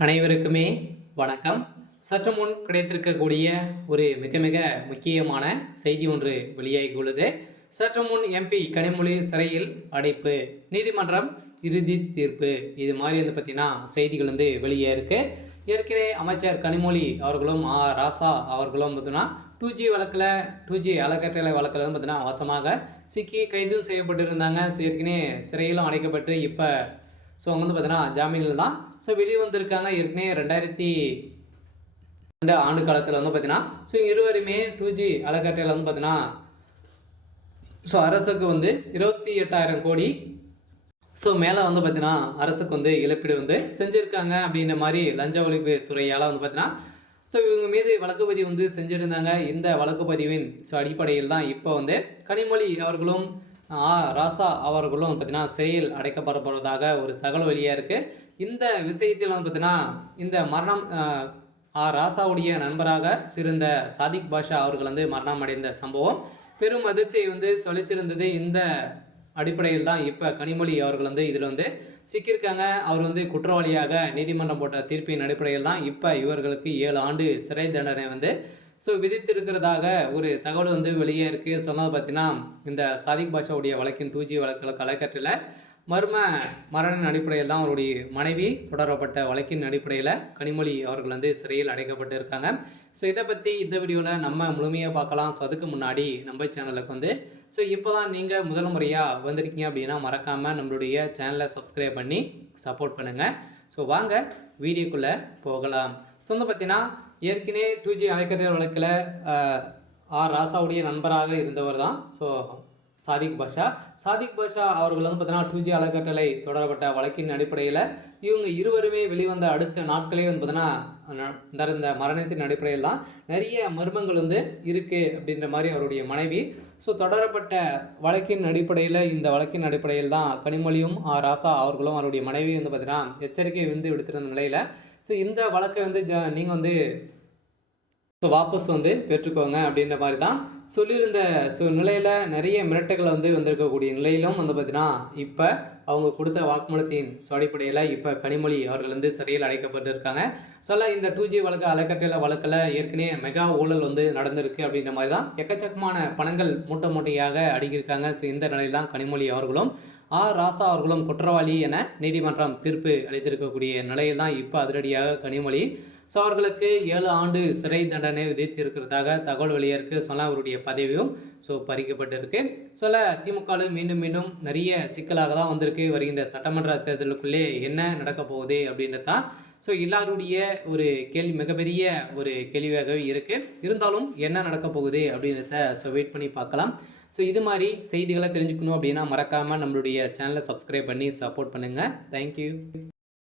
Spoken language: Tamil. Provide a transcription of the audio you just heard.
அனைவருக்குமே வணக்கம். சற்று முன் கிடைத்திருக்கக்கூடிய ஒரு மிக மிக முக்கியமான செய்தி ஒன்று வெளியாகியுள்ளது. சற்று முன் எம்பி கனிமொழி சிறையில் அடைப்பு, நீதிமன்றம் இறுதி தீர்ப்பு, இது மாதிரி பார்த்தீங்கன்னா செய்திகள் வெளியே இருக்கு. ஏற்கனவே அமைச்சர் கனிமொழி அவர்களும் ராசா அவர்களும் பார்த்தீங்கன்னா 2G வழக்கில் 2G அறக்கட்டளை வழக்கில் பார்த்தீங்கன்னா வசமாக சிக்கி கைதும் செய்யப்பட்டிருந்தாங்க. ஏற்கனவே சிறையிலும் அடைக்கப்பட்டு இப்போ அவங்க பார்த்தீங்கன்னா ஜாமீனில் தான் வெளியே வந்திருக்காங்க. ஏற்கனவே 2002 ஆண்டு காலத்தில் பார்த்தீங்கன்னா இருவருமே 2G அறக்கட்டளையில் பார்த்தீங்கன்னா அரசுக்கு 28,000 கோடி மேலே பார்த்தீங்கன்னா அரசுக்கு இழப்பீடு செஞ்சுருக்காங்க அப்படின்ற மாதிரி லஞ்ச ஒழிப்பு துறையால் பார்த்தீங்கன்னா இவங்க மீது வழக்கு பதிவு செஞ்சுருந்தாங்க. இந்த வழக்கு பதிவின் அடிப்படையில் தான் இப்போ கனிமொழி அவர்களும் ராசா அவர்களும் பார்த்தீங்கன்னா சிறையில் அடைக்கப்படப்படுவதாக ஒரு தகவல் வெளியாக இருக்குது. இந்த விஷயத்தில் பார்த்தீங்கன்னா இந்த மரணம் ராசாவுடைய நண்பராக இருந்த சாதிக் பாஷா அவர்கள் மரணம் அடைந்த சம்பவம் பெரும் அதிர்ச்சியை சொல்லிச்சிருந்தது. இந்த அடிப்படையில் தான் இப்போ கனிமொழி அவர்கள் இதில் சிக்கியிருக்காங்க. அவர் குற்றவாளியாக நீதிமன்றம் போட்ட தீர்ப்பின் அடிப்படையில் தான் இப்போ இவர்களுக்கு 7 ஆண்டு சிறை தண்டனை விதித்திருக்கிறதாக ஒரு தகவல் வெளியே இருக்குது. சொன்னது பார்த்தீங்கன்னா இந்த சாதிக் பாஷாவுடைய வழக்கின் 2G வழக்கில் கலைக்கற்றில் மரணத்தின் அடிப்படையில் தான் அவருடைய மனைவி தொடரப்பட்ட வழக்கின் அடிப்படையில் கனிமொழி அவர்கள் சிறையில் அடைக்கப்பட்டு இருக்காங்க. இதை பற்றி இந்த வீடியோவில் நம்ம முழுமையாக பார்க்கலாம். அதுக்கு முன்னாடி நம்ம சேனலுக்கு இப்போ தான் நீங்கள் முதல் முறையாக வந்திருக்கீங்க அப்படின்னா மறக்காமல் நம்மளுடைய சேனலை சப்ஸ்கிரைப் பண்ணி சப்போர்ட் பண்ணுங்கள். வாங்க வீடியோக்குள்ளே போகலாம். பார்த்தீங்கன்னா ஏற்கனவே 2G அறக்கட்டளை வழக்கில் ராசாவுடைய நண்பராக இருந்தவர் தான் சாதிக் பாஷா அவர்கள் பார்த்தீங்கன்னா 2G அறக்கட்டளை தொடரப்பட்ட வழக்கின் அடிப்படையில் இவங்க இருவருமே வெளிவந்த அடுத்த நாட்களே பார்த்தீங்கன்னா இந்த மரணத்தின் அடிப்படையில் தான் நிறைய மர்மங்கள் இருக்குது அப்படின்ற மாதிரி அவருடைய மனைவி தொடரப்பட்ட வழக்கின் அடிப்படையில் இந்த வழக்கின் அடிப்படையில் தான் கனிமொழியும் ராசா அவர்களும் அவருடைய மனைவி பார்த்தீங்கன்னா எச்சரிக்கை விடுத்திருந்த நிலையில் இந்த வழக்கை நீங்கள் வாபஸ் பெற்றுக்கோங்க அப்படின்ற மாதிரி தான் சொல்லியிருந்த நிலையில் நிறைய மிரட்டைகளை வந்திருக்கக்கூடிய நிலையிலும் பார்த்தீங்கன்னா இப்போ அவங்க கொடுத்த வாக்குமூலத்தின் அடிப்படையில் இப்போ கனிமொழி அவர்கள் சிறையில் அடைக்கப்பட்டிருக்காங்க. இந்த 2G வழக்கு அறக்கட்டளை வழக்கில் ஏற்கனவே மெகா ஊழல் நடந்திருக்கு அப்படின்ற மாதிரி தான் எக்கச்சக்கமான பணங்கள் மூட்டையாக அடிக்கிருக்காங்க. இந்த நிலையில் தான் கனிமொழி அவர்களும் ராசா அவர்களும் குற்றவாளி என நீதிமன்றம் தீர்ப்பு அளித்திருக்கக்கூடிய நிலையில் தான் இப்போ அதிரடியாக கனிமொழி அவர்களுக்கு 7 ஆண்டு சிறை தண்டனை விதித்திருக்கிறதாக தகவல் வெளியிருக்கு. அவருடைய பதவியும் பறிக்கப்பட்டிருக்கு. திமுகவில் மீண்டும் மீண்டும் நிறைய சிக்கலாக தான் வந்திருக்கு. வருகின்ற சட்டமன்ற தேர்தலுக்குள்ளே என்ன நடக்க போகுது அப்படின்றது தான் எல்லாருடைய ஒரு மிகப்பெரிய ஒரு கேள்வியாகவே இருக்குது. இருந்தாலும் என்ன நடக்க போகுது அப்படின்றத வெயிட் பண்ணி பார்க்கலாம். இது மாதிரி செய்திகளை தெரிஞ்சுக்கணும் அப்படின்னா மறக்காமல் நம்மளுடைய சேனலை சப்ஸ்கிரைப் பண்ணி சப்போர்ட் பண்ணுங்கள். தேங்க்யூ.